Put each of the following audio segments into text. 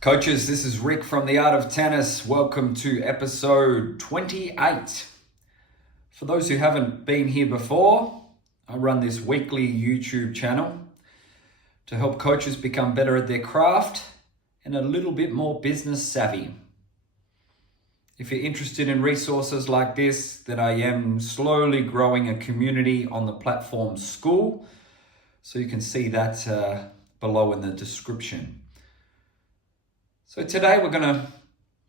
Coaches, this is Rick from The Art of Tennis. Welcome to episode 28. For those who haven't been here before, I run this weekly YouTube channel to help coaches become better at their craft and a little bit more business savvy. If you're interested in resources like this, then I am slowly growing a community on the platform School. So you can see that below in the description. So today we're gonna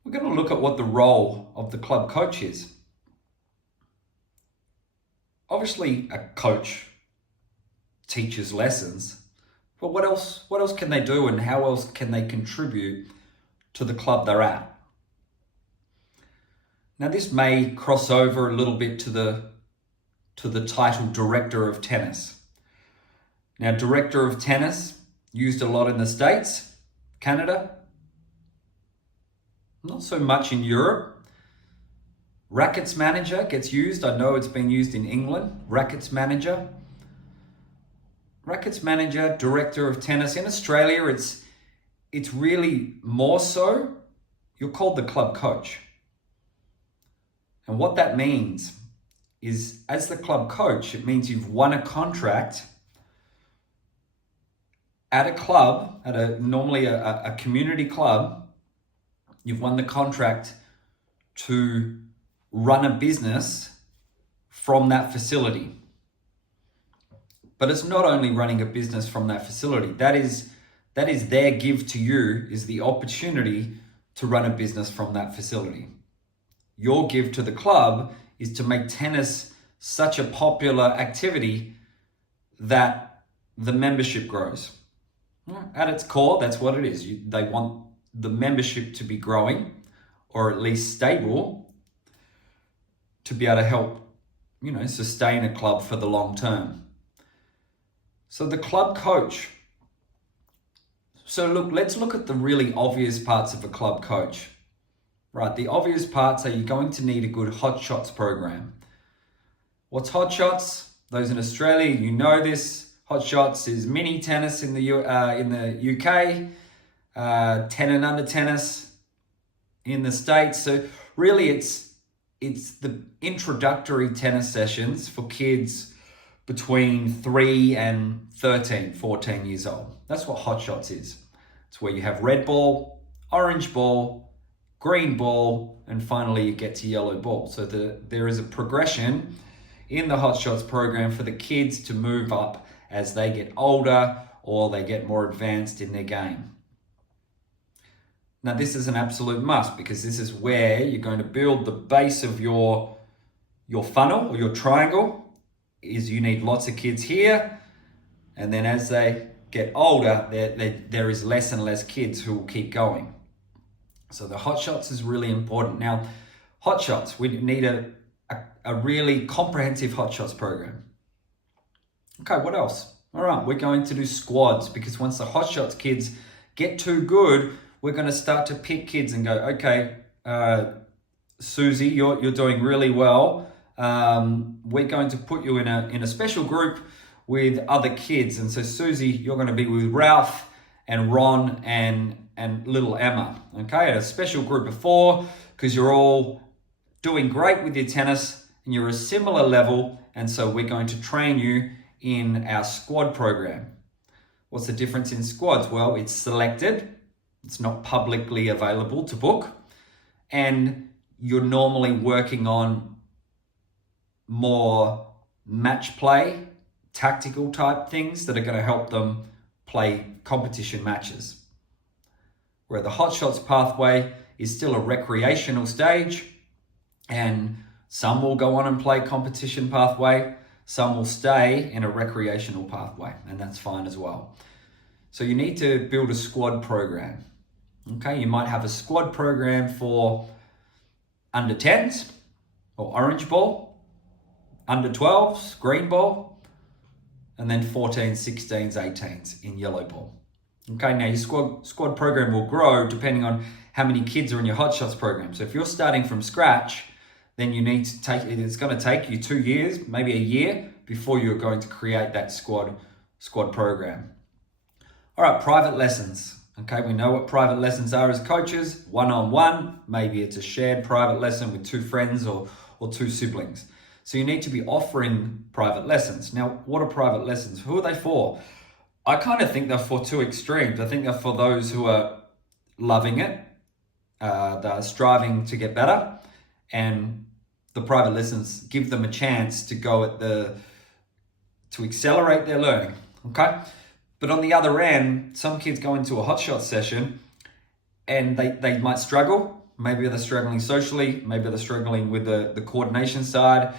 look at what the role of the club coach is. Obviously, a coach teaches lessons, but what else can they do, and how else can they contribute to the club they're at? Now, this may cross over a little bit to the title Director of Tennis. Now, Director of Tennis, used a lot in the States, Canada, not so much in Europe. Rackets manager gets used. I know it's been used in England. Rackets manager, director of tennis. In Australia, it's really more so. You're called the club coach. And what that means is, as the club coach, it means you've won a contract at a club, normally a community club. You've won the contract to run a business from that facility. But it's not only running a business from that facility. That is their give to you, is the opportunity to run a business from that facility. Your give to the club is to make tennis such a popular activity that the membership grows. At its core, that's what it is. They want the membership to be growing, or at least stable, to be able to help, sustain a club for the long term. So the club coach. So let's look at the really obvious parts of a club coach. Right, the obvious parts are you're going to need a good hot shots program. What's hot shots? Those in Australia, you know this. Hot shots is mini tennis in the UK. 10 and under tennis in the States. So really it's the introductory tennis sessions for kids between 3 and 13, 14 years old. That's what hot shots is. It's where you have red ball, orange ball, green ball, and finally you get to yellow ball. So there is a progression in the hot shots program for the kids to move up as they get older or they get more advanced in their game. Now, this is an absolute must, because this is where you're going to build the base of your funnel or your triangle. Is you need lots of kids here, and then as they get older, there is less and less kids who will keep going. So the hot shots is really important. Now, hot shots, we need a really comprehensive hot shots program. Okay, what else? All right, we're going to do squads, because once the hot shots kids get too good, we're going to start to pick kids and go, okay, Susie, you're doing really well. We're going to put you in a special group with other kids. And so Susie, you're going to be with Ralph and Ron and little Emma. Okay, a special group of 4, because you're all doing great with your tennis and you're a similar level. And so we're going to train you in our squad program. What's the difference in squads? Well, it's selected. It's not publicly available to book. And you're normally working on more match play, tactical type things that are going to help them play competition matches. Where the hot shots pathway is still a recreational stage, and some will go on and play competition pathway, some will stay in a recreational pathway, and that's fine as well. So you need to build a squad program. Okay, you might have a squad program for under 10s or orange ball, under 12s, green ball, and then 14s, 16s, 18s in yellow ball. Okay, now your squad program will grow depending on how many kids are in your hot shots program. So if you're starting from scratch, then you need to it's going to take you 2 years, maybe a year, before you're going to create that squad program. All right, private lessons. Okay, we know what private lessons are as coaches, one-on-one, maybe it's a shared private lesson with two friends or two siblings. So you need to be offering private lessons. Now, what are private lessons? Who are they for? I kind of think they're for two extremes. I think they're for those who are loving it, they're striving to get better, and the private lessons give them a chance to go to accelerate their learning, okay? But on the other end, some kids go into a hotshot session and they might struggle. Maybe they're struggling socially, maybe they're struggling with the coordination side.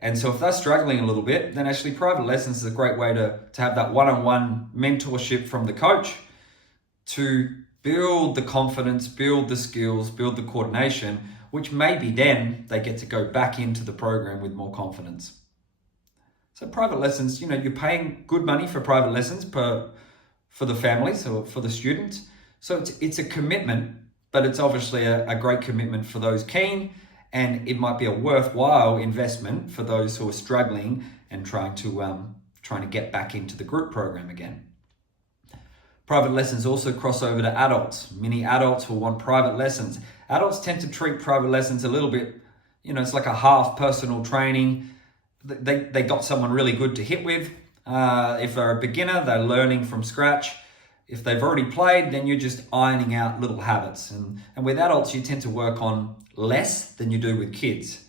And so if they're struggling a little bit, then actually private lessons is a great way to have that one-on-one mentorship from the coach to build the confidence, build the skills, build the coordination, which maybe then they get to go back into the program with more confidence. So private lessons, you're paying good money for private lessons for the family, so for the student. So it's a commitment, but it's obviously a great commitment for those keen, and it might be a worthwhile investment for those who are struggling and trying to get back into the group program again. Private lessons also cross over to adults. Many adults will want private lessons. Adults tend to treat private lessons a little bit, it's like a half personal training. They got someone really good to hit with. If they're a beginner, they're learning from scratch. If they've already played, then you're just ironing out little habits. And with adults, you tend to work on less than you do with kids.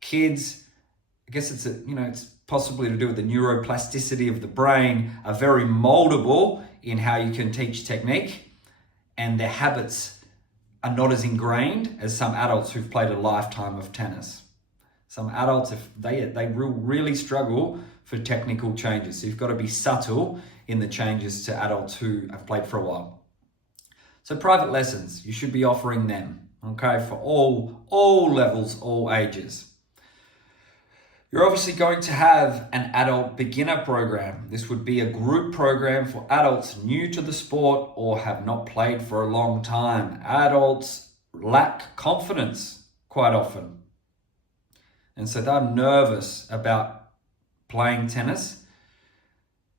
Kids, I guess it's possibly to do with the neuroplasticity of the brain, are very moldable in how you can teach technique, and their habits are not as ingrained as some adults who've played a lifetime of tennis. Some adults, if they really struggle for technical changes. So you've got to be subtle in the changes to adults who have played for a while. So private lessons, you should be offering them, okay, for all levels, all ages. You're obviously going to have an adult beginner program. This would be a group program for adults new to the sport or have not played for a long time. Adults lack confidence quite often. And so they're nervous about playing tennis.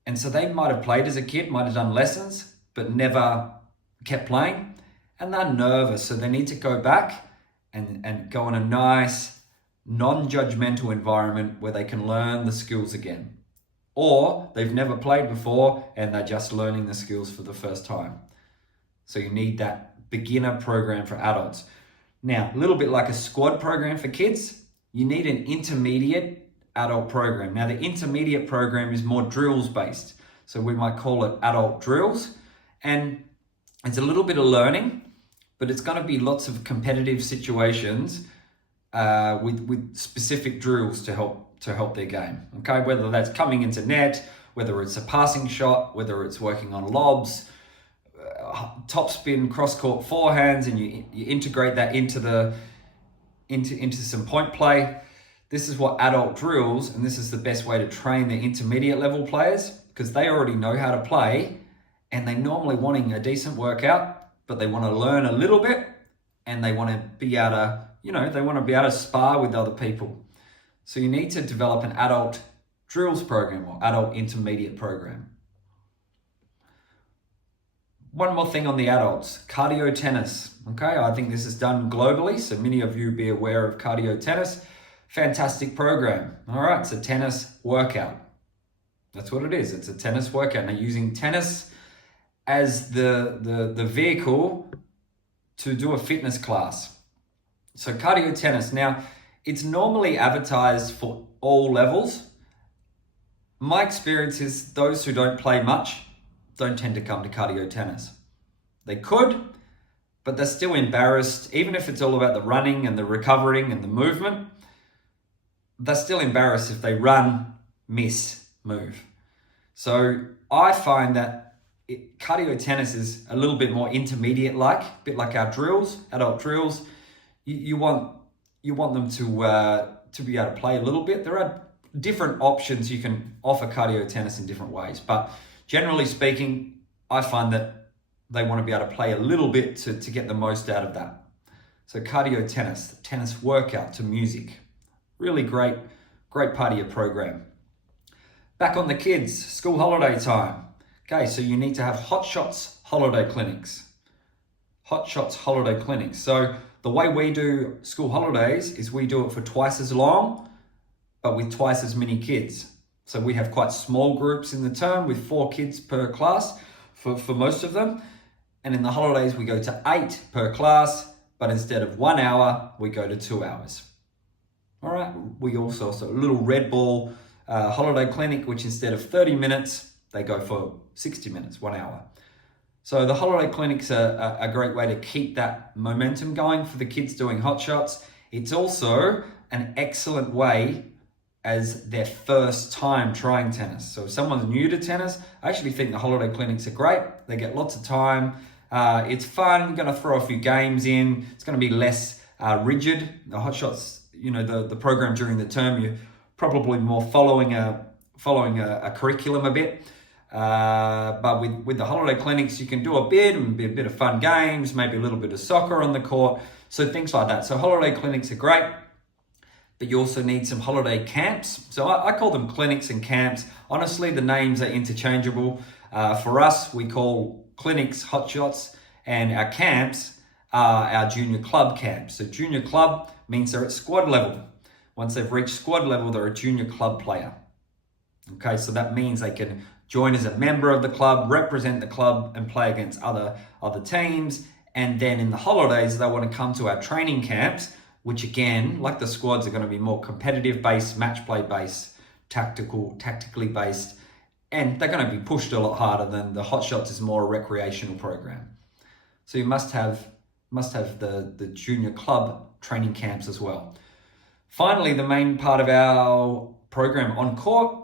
And so they might have played as a kid, might have done lessons, but never kept playing. And they're nervous, so they need to go back and go in a nice, non-judgmental environment where they can learn the skills again. Or they've never played before and they're just learning the skills for the first time. So you need that beginner program for adults. Now, a little bit like a squad program for kids, you need an intermediate adult program. Now, the intermediate program is more drills based. So we might call it adult drills. And it's a little bit of learning, but it's going to be lots of competitive situations with specific drills to help their game. Okay, whether that's coming into net, whether it's a passing shot, whether it's working on lobs, top spin, cross court forehands, and you integrate that into some point play. This is what adult drills, and this is the best way to train the intermediate level players, because they already know how to play and they're normally wanting a decent workout, but they want to learn a little bit and they want to be able to, they want to be able to spar with other people. So you need to develop an adult drills program or adult intermediate program. One more thing on the adults, cardio tennis. Okay, I think this is done globally, so many of you be aware of cardio tennis. Fantastic program. All right, it's a tennis workout. That's what it is. It's a tennis workout. They're using tennis as the vehicle to do a fitness class. So cardio tennis. Now, it's normally advertised for all levels. My experience is those who don't play much don't tend to come to cardio tennis. They could, but they're still embarrassed. Even if it's all about the running and the recovering and the movement, they're still embarrassed if they run, miss, move. So I find that cardio tennis is a little bit more intermediate-like, a bit like our drills, adult drills. You want them to be able to play a little bit. There are different options you can offer cardio tennis in different ways, but generally speaking, I find that they want to be able to play a little bit to get the most out of that. So cardio tennis, tennis workout to music. Really great part of your program. Back on the kids, school holiday time. Okay, so you need to have hot holiday clinics. Hot Shots holiday clinics. So the way we do school holidays is we do it for twice as long, but with twice as many kids. So we have quite small groups in the term with 4 kids per class for most of them. And in the holidays, we go to 8 per class, but instead of 1 hour, we go to 2 hours. All right, we also a little Red Ball holiday clinic, which instead of 30 minutes, they go for 60 minutes, 1 hour. So the holiday clinics are a great way to keep that momentum going for the kids doing Hot Shots. It's also an excellent way as their first time trying tennis. So if someone's new to tennis, I actually think the holiday clinics are great. They get lots of time. It's fun. You're going to throw a few games in. It's going to be less rigid. The Hot Shots, the program during the term, you're probably more following a curriculum a bit. But with the holiday clinics, you can do a bit of fun games, maybe a little bit of soccer on the court, so things like that. So holiday clinics are great, but you also need some holiday camps. So I call them clinics and camps. Honestly, the names are interchangeable. For us, we call clinics Hot Shots, and our camps are our junior club camps. So junior club means they're at squad level. Once they've reached squad level, they're a junior club player. Okay, so that means they can join as a member of the club, represent the club, and play against other teams. And then in the holidays, they want to come to our training camps, which again, like the squads, are going to be more competitive based, match play based, tactically based, and they're going to be pushed a lot harder than the Hot Shots is more a recreational program. So you must have the junior club training camps as well. Finally, the main part of our program on court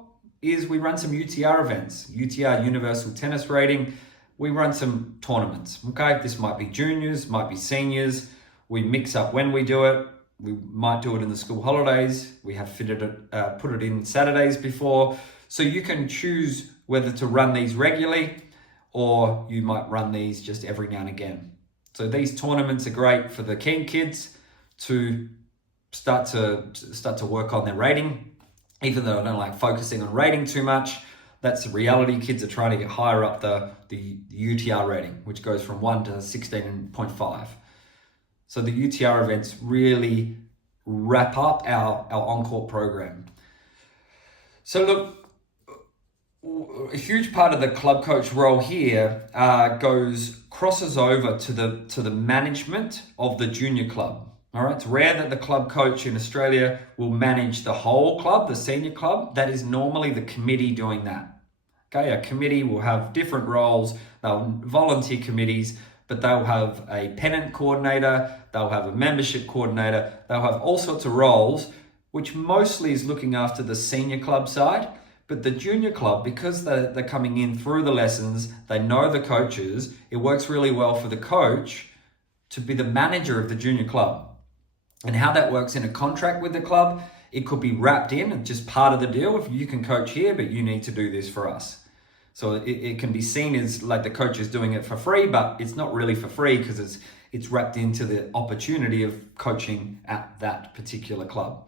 is we run some UTR events, UTR Universal Tennis Rating. We run some tournaments, okay? This might be juniors, might be seniors. We mix up when we do it. We might do it in the school holidays. We have put it in Saturdays before. So you can choose whether to run these regularly or you might run these just every now and again. So these tournaments are great for the keen kids to start to work on their rating. Even though I don't like focusing on rating too much, that's the reality. Kids are trying to get higher up the UTR rating, which goes from 1 to 16.5. So the UTR events really wrap up our on-court program. So look, a huge part of the club coach role here crosses over to the management of the junior club. All right, it's rare that the club coach in Australia will manage the whole club, the senior club. That is normally the committee doing that. Okay, a committee will have different roles. They'll volunteer committees, but they'll have a pennant coordinator, they'll have a membership coordinator, they'll have all sorts of roles, which mostly is looking after the senior club side. But the junior club, because they're coming in through the lessons, they know the coaches, it works really well for the coach to be the manager of the junior club. And how that works in a contract with the club, it could be wrapped in and just part of the deal. If you can coach here, but you need to do this for us. So it can be seen as like the coach is doing it for free, but it's not really for free because it's wrapped into the opportunity of coaching at that particular club.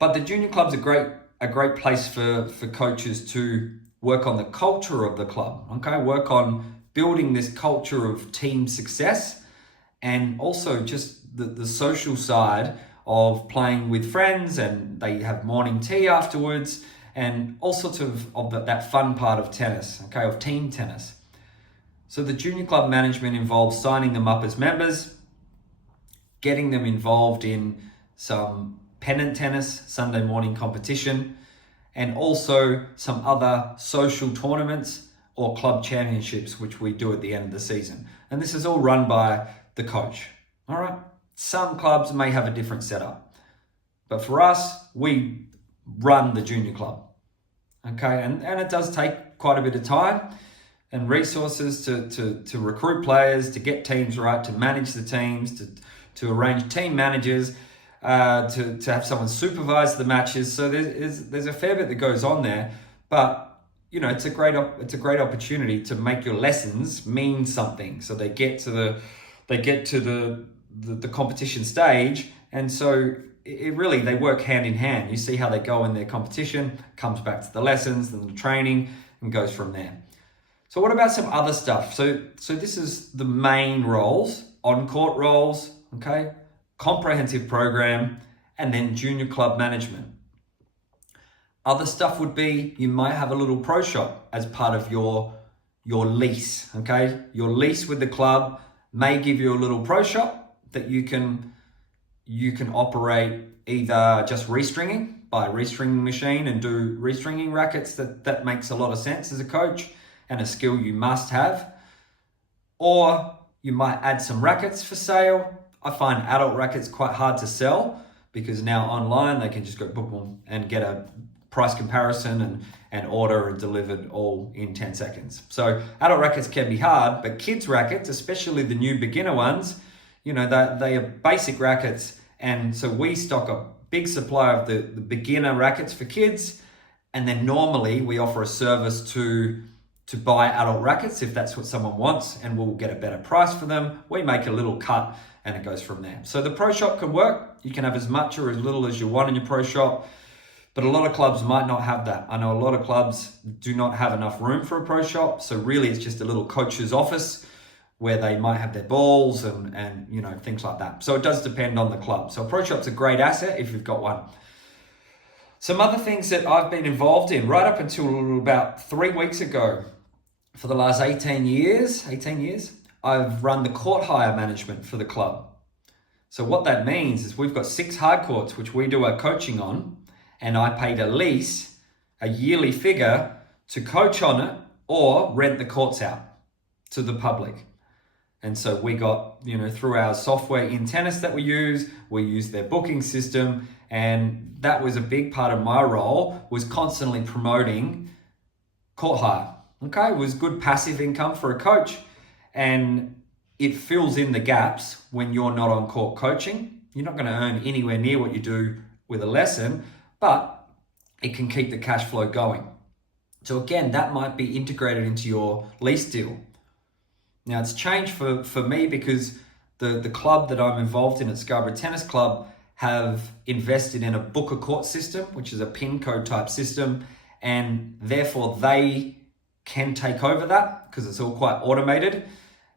But the junior club's a great place for coaches to work on the culture of the club. Okay, work on building this culture of team success, and also just the social side of playing with friends, and they have morning tea afterwards, and all sorts of that fun part of tennis, okay, of team tennis. So the junior club management involves signing them up as members, getting them involved in some pennant tennis, Sunday morning competition, and also some other social tournaments or club championships, which we do at the end of the season. And this is all run by the coach, all right? Some clubs may have a different setup, but for us, we run the junior club, okay? And it does take quite a bit of time and resources to recruit players, to get teams right, to manage the teams, to arrange team managers, to have someone supervise the matches. So there's a fair bit that goes on there, but it's a great opportunity to make your lessons mean something. So they get to the competition stage, and so they work hand in hand. You see how they go in their competition, comes back to the lessons and the training, and goes from there. So what about some other stuff? So this is the main roles, on-court roles, okay? Comprehensive program, and then junior club management. Other stuff would be, you might have a little pro shop as part of your lease, okay? Your lease with the club may give you a little pro shop that you can operate either just restringing, buy a restringing machine and do restringing rackets. That makes a lot of sense as a coach and a skill you must have. Or you might add some rackets for sale. I find adult rackets quite hard to sell because now online they can just go boom, boom, and get a price comparison and order and delivered all in 10 seconds. So adult rackets can be hard, but kids rackets, especially the new beginner ones, they are basic rackets. And so we stock a big supply of the beginner rackets for kids. And then normally we offer a service to buy adult rackets if that's what someone wants, and we'll get a better price for them. We make a little cut and it goes from there. So the pro shop can work. You can have as much or as little as you want in your pro shop, but a lot of clubs might not have that. I know a lot of clubs do not have enough room for a pro shop. So really it's just a little coach's office where they might have their balls and things like that. So it does depend on the club. So a pro shop's a great asset if you've got one. Some other things that I've been involved in right up until about 3 weeks ago, for the last 18 years, I've run the court hire management for the club. So what that means is we've got 6 hard courts, which we do our coaching on, and I paid a lease, a yearly figure to coach on it or rent the courts out to the public. And so we got, through our software in tennis that we use their booking system. And that was a big part of my role, was constantly promoting court hire. Okay, it was good passive income for a coach, and it fills in the gaps when you're not on court coaching. You're not going to earn anywhere near what you do with a lesson, but it can keep the cash flow going. So again, that might be integrated into your lease deal. Now it's changed for me because the club that I'm involved in at Scarborough Tennis Club have invested in a book a court system, which is a PIN code type system, and therefore they can take over that because it's all quite automated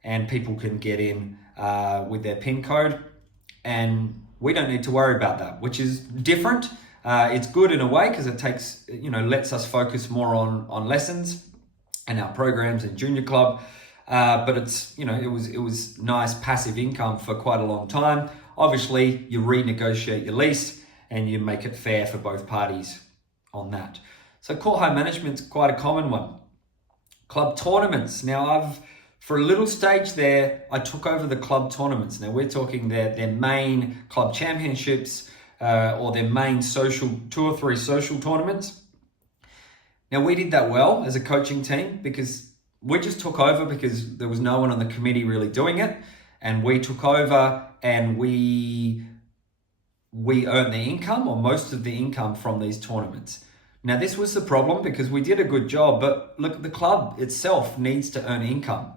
and people can get in with their PIN code, and we don't need to worry about that, which is different. It's good in a way because it takes, lets us focus more on lessons and our programs in junior club. But it's, it was nice passive income for quite a long time. Obviously, you renegotiate your lease and you make it fair for both parties on that. So court hire management's quite a common one. Club tournaments. Now for a little stage there, I took over the club tournaments. Now we're talking their main club championships or their main 2 or 3 social tournaments. Now we did that well as a coaching team because we just took over because there was no one on the committee really doing it. And we took over and we earned the income or most of the income from these tournaments. Now this was the problem because we did a good job, but look, the club itself needs to earn income.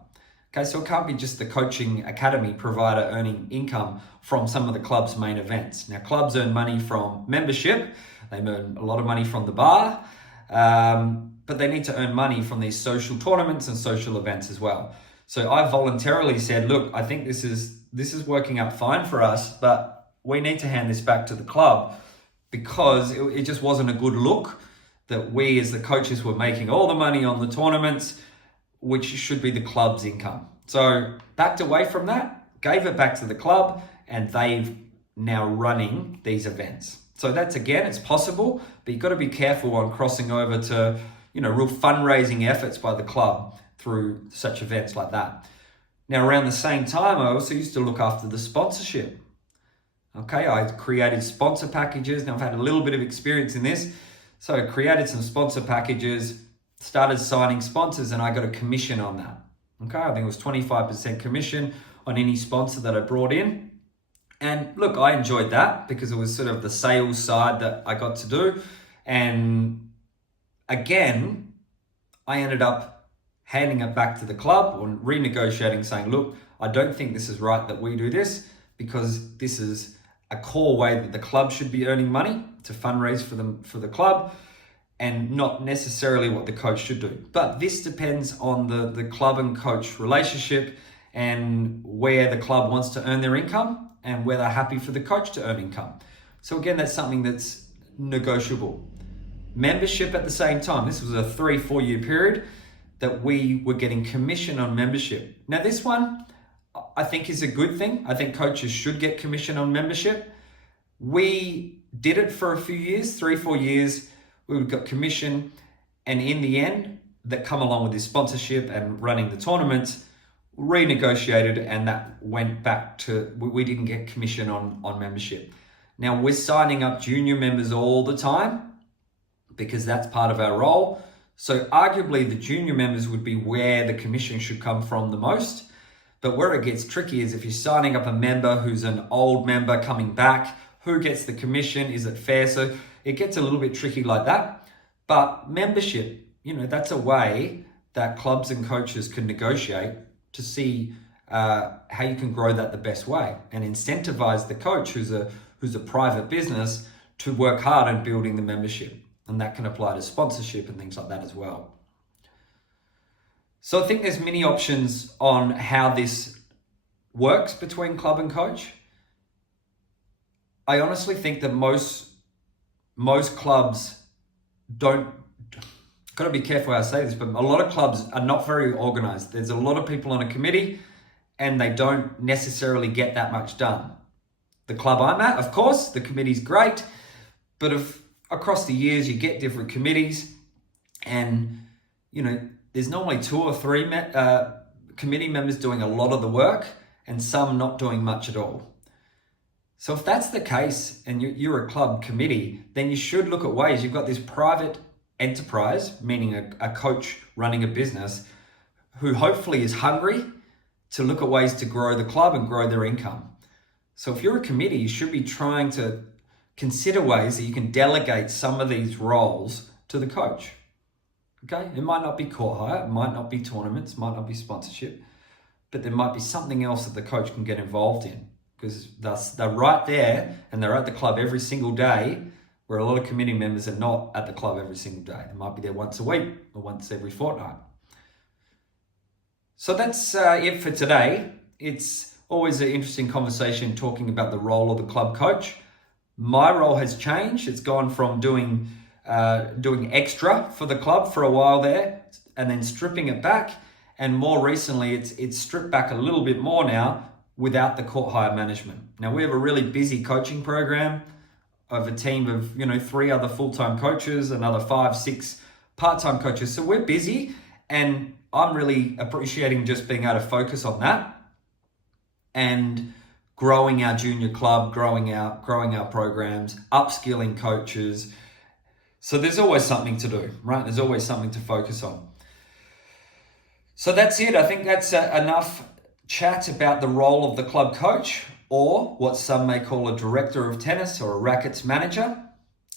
Okay, so it can't be just the coaching academy provider earning income from some of the club's main events. Now clubs earn money from membership, they earn a lot of money from the bar, but they need to earn money from these social tournaments and social events as well. So I voluntarily said, look, I think this is working out fine for us, but we need to hand this back to the club because it just wasn't a good look that we as the coaches were making all the money on the tournaments, which should be the club's income. So backed away from that, gave it back to the club, and they've now running these events. So that's, again, it's possible, but you've got to be careful on crossing over to, real fundraising efforts by the club through such events like that. Now, around the same time, I also used to look after the sponsorship. Okay, I created sponsor packages. Now I've had a little bit of experience in this. So I created some sponsor packages, started signing sponsors, and I got a commission on that. Okay, I think it was 25% commission on any sponsor that I brought in. And look, I enjoyed that because it was sort of the sales side that I got to do. And again, I ended up handing it back to the club or renegotiating, saying, look, I don't think this is right that we do this because this is a core way that the club should be earning money to fundraise for the club. and not necessarily what the coach should do. But this depends on the club and coach relationship and where the club wants to earn their income and where they're happy for the coach to earn income. So again, that's something that's negotiable. Membership at the same time. This was a 3-4 year period that we were getting commission on membership. Now this one, I think is a good thing. I think coaches should get commission on membership. We did it for a few years, 3-4 years. We got commission, and in the end, that come along with this sponsorship and running the tournaments, renegotiated, and that went back to, we didn't get commission on membership. Now we're signing up junior members all the time because that's part of our role. So arguably the junior members would be where the commission should come from the most. But where it gets tricky is if you're signing up a member who's an old member coming back, who gets the commission? Is it fair? So it gets a little bit tricky like that. But membership, that's a way that clubs and coaches can negotiate to see how you can grow that the best way and incentivize the coach who's a private business to work hard on building the membership. And that can apply to sponsorship and things like that as well. So I think there's many options on how this works between club and coach. I honestly think that most clubs got to be careful how I say this, but a lot of clubs are not very organized. There's a lot of people on a committee and they don't necessarily get that much done. The club I'm at, of course, the committee's great, but across the years you get different committees and, there's normally 2 or 3 committee members doing a lot of the work and some not doing much at all. So if that's the case and you're a club committee, then you should look at ways. You've got this private enterprise, meaning a coach running a business who hopefully is hungry to look at ways to grow the club and grow their income. So if you're a committee, you should be trying to consider ways that you can delegate some of these roles to the coach. Okay, it might not be court hire, it might not be tournaments, it might not be sponsorship, but there might be something else that the coach can get involved in because they're right there and they're at the club every single day, where a lot of committee members are not at the club every single day. They might be there once a week or once every fortnight. So that's it for today. It's always an interesting conversation talking about the role of the club coach. My role has changed. It's gone from doing extra for the club for a while there and then stripping it back, and more recently it's stripped back a little bit more now without the court hire management. Now we have a really busy coaching program of a team of 3 other full-time coaches, another 5-6 part-time coaches, so we're busy and I'm really appreciating just being able to focus on that and growing our junior club, growing our programs, upskilling coaches. So there's always something to do, right? There's always something to focus on. So that's it. I think that's enough chat about the role of the club coach, or what some may call a director of tennis or a rackets manager.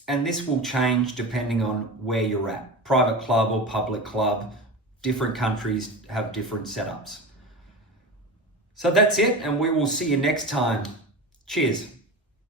And this will change depending on where you're at. Private club or public club, different countries have different setups. So that's it, and we will see you next time. Cheers.